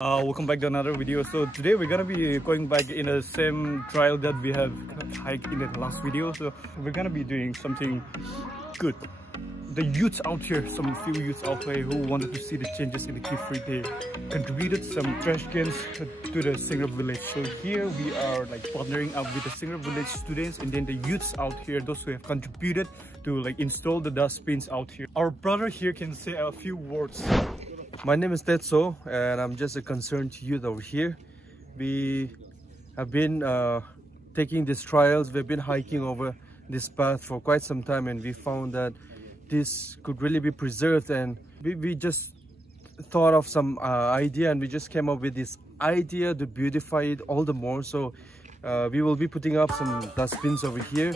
Welcome back to another video. So today we're gonna be going back in the same trail that we have hiked in the last video. So we're gonna be doing something good. The youths out here, some few youths out there who wanted to see the changes in the Kiphire, they contributed some trash cans to the Singrep village. So here we are like partnering up with the Singrep village students and then the youths out here, those who have contributed to like install the dustbins out here. Our brother here can say a few words. My name is Tetso and I'm just a concerned youth over here. We have been taking these trials, we've been hiking over this path for quite some time and we found that this could really be preserved, and we just thought of some idea and we just came up with this idea to beautify it all the more. So we will be putting up some dustbins over here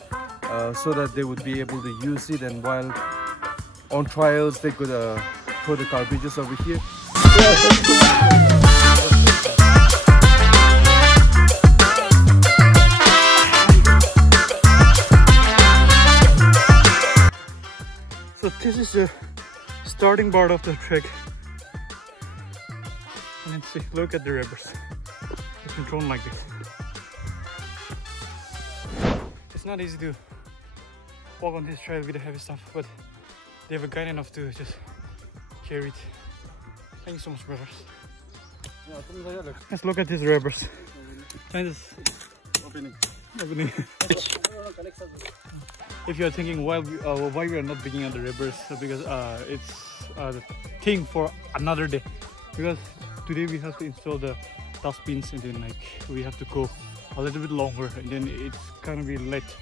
so that they would be able to use it, and while on trials they could throw the garbages over here. So this is the starting part of the trek. And let's see, look at the rubbers. It's been thrown like this. It's not easy to walk on this trail with the heavy stuff, but they were kind enough to just carry it. Thank you so much, brothers. Let's look at these rubbers. And it's opening. If you are thinking why we are not picking up the rubbers, because it's the thing for another day. Because today we have to install the dustbins and then like we have to go a little bit longer and then it's gonna be late.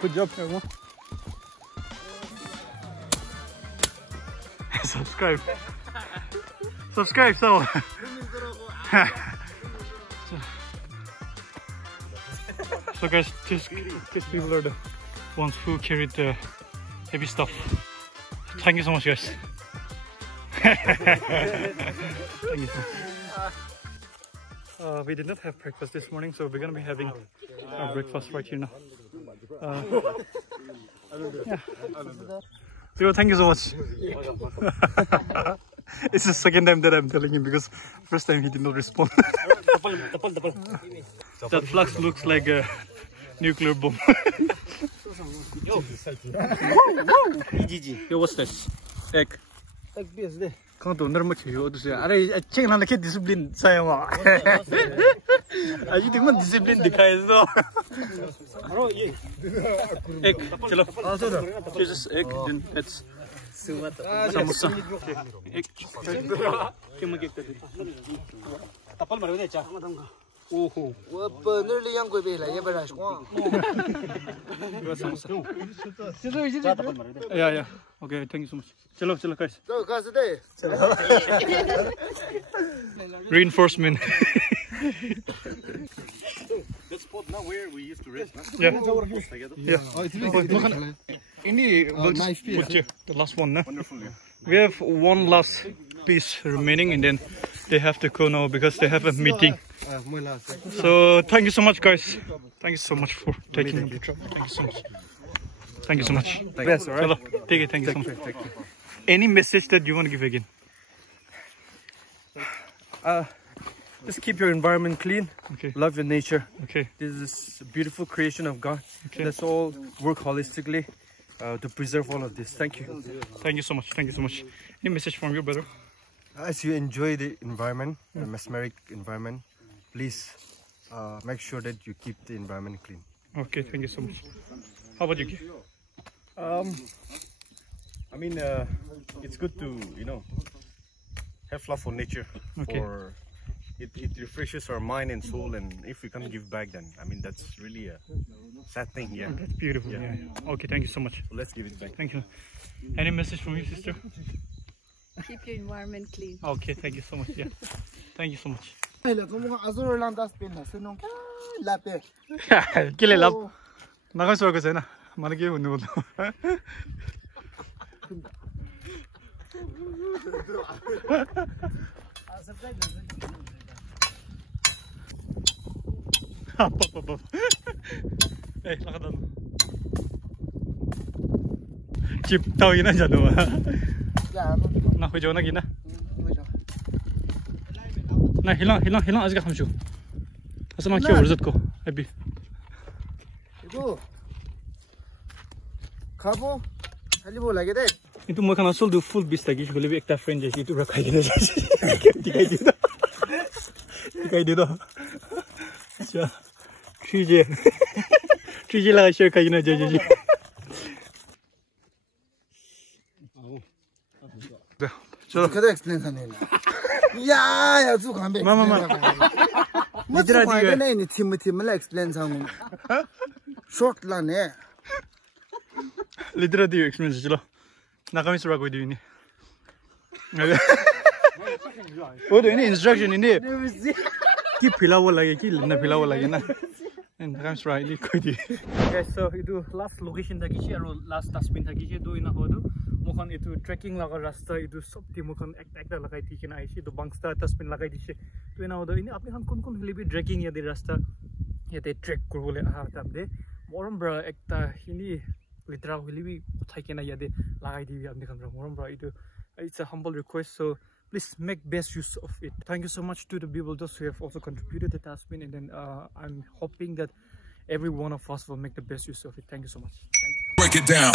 Good job, everyone. Subscribe, so. So guys, these people are the ones who carried the heavy stuff. Thank you so much, guys. Thank you so much. We did not have breakfast this morning, so we're gonna be having our breakfast right here now. Yeah. Yo, thank you so much. It's the second time that I'm telling him because first time he did not respond. That flux looks like a nuclear bomb. Yo, what's this? Egg. Egg BSD. Can't do no much. You do are check on the kid discipline. Say, I you think discipline dikhai so. Egg. Chalo. Just egg. Then it's samosa. Egg. Tapal maro de cha. Oh. Nearly young go be like ever as one. Yeah. Okay, thank you so much. Chalo, guys. So, guys, today. Reinforcement. That spot now where we used to rest. Yeah. Yeah. The last one, no? Wonderful, yeah. We have one last piece remaining and then they have to go now because they have a meeting. So thank you so much, guys. Thank you so much for taking the trouble. Thank you so much. Thank you so much. Best, all right? Take it. Thank you so much. Any message that you want to give again? Just keep your environment clean. Okay. Love your nature. Okay. This is a beautiful creation of God. Okay. Let's all work holistically to preserve all of this. Thank you. Thank you so much. Thank you so much. Any message from your brother? As you enjoy the environment, the mesmeric environment, please make sure that you keep the environment clean. Okay, thank you so much. How about you? I mean, it's good to, have love for nature. Okay. For it refreshes our mind and soul, and if we can't give back, then I mean that's really a sad thing. Yeah. That's beautiful. Yeah. Okay, thank you so much. So let's give it back. Thank you. Any message from you, sister? Keep your environment clean. Okay, thank you so much. Yeah. Thank you so much. Lape. Kill it up. Naga sorgo sana. Mana ki unnu bodo. Apa. Lakadan. Chip tao ina jado. Na hujo na gina. Na hilang azga khamshu. Asma ki urzat ko abi. Ibu. Khabo. Khali bo lage de. Itu mo kana sol do full beast tagi bole bi ekta friend jaisi itu rakhai gina jaisi. Dikai de do. Acha. Trije laga share kai gina jaisi. चलो कदे explain करने ना या तू काम पे मामा मुझे फायदा नहीं नहीं थी मतलब एक्सप्लेन सांगू शॉर्ट लाने लिटरा दियो एक्सप्लेन चलो नाकामी सुरा कोई दियो नि ओ दो नि इंस्ट्रक्शन नि कि फिलावो लागे कि न फिलावो लागे ना नाकामी सुरा नि कोई दियो गाइस सो इदु लास्ट लोकेशन था कि और लास्ट डस्टबिन था कि दो इना हो दो मोखन इतु ट्रेकिंग लगा रास्ता इतु सब ती मोखन एक लगाई थी कि ना आइसी तो बंगस्ता डस्टबिन लगाई दिसे तो इना होदो इने आपने कोन कोन हिलिबी ट्रेकिंग यादे रास्ता याते ट्रेक करबोले आ ताबदे मोरम ब्रा एकता हिनी लिटरा हिलिबी उठाई केना यादे लगाई दिबी आपने खन मोरम ब्रा इतु it's a humble request, so please make best use of it. Thank you so much to the people those who have also contributed the dustbin, and then I'm hoping that every one of us will make the best use of it. Thank you so much. Thank you. Break it down.